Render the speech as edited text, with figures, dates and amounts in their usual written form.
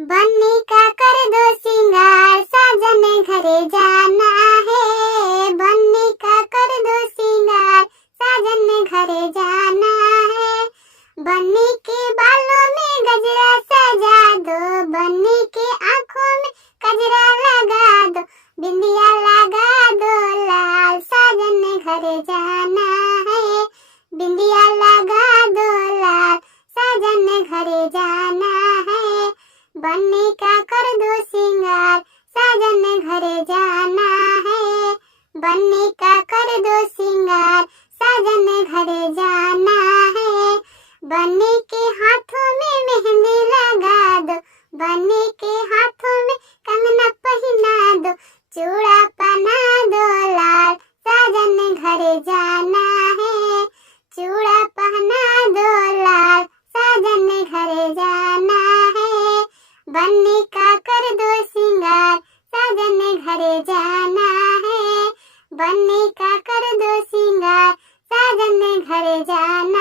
बन्नी का कर दो सिंगार, साजन घरे जाना है। बन्नी का कर दो सिंगार, साजन घरे जाना है। बन्नी के बालों में गजरा सजा दो, बन्नी के आँखों में कजरा लगा दो, बिंदिया लगा दो लाल, साजन घरे जाना है। बिंदिया लगा दो लाल, साजन घरे जाना है। बन्नी का कर दो सिंगार, साजन घरे जाना है। बन्नी का कर दो सिंगार, साजन घरे जाना है। बन्नी के हाथों में मेहंदी लगा दो, बन्नी के हाथों में कंगना पहना दो, चूड़ा पहना दो लाल, साजन घरे जाना है। चूड़ा पहना दो लाल, साजन घरे जाना है। बन्नी का कर दो सिंगार, साजन घरे जाना है। बन्नी का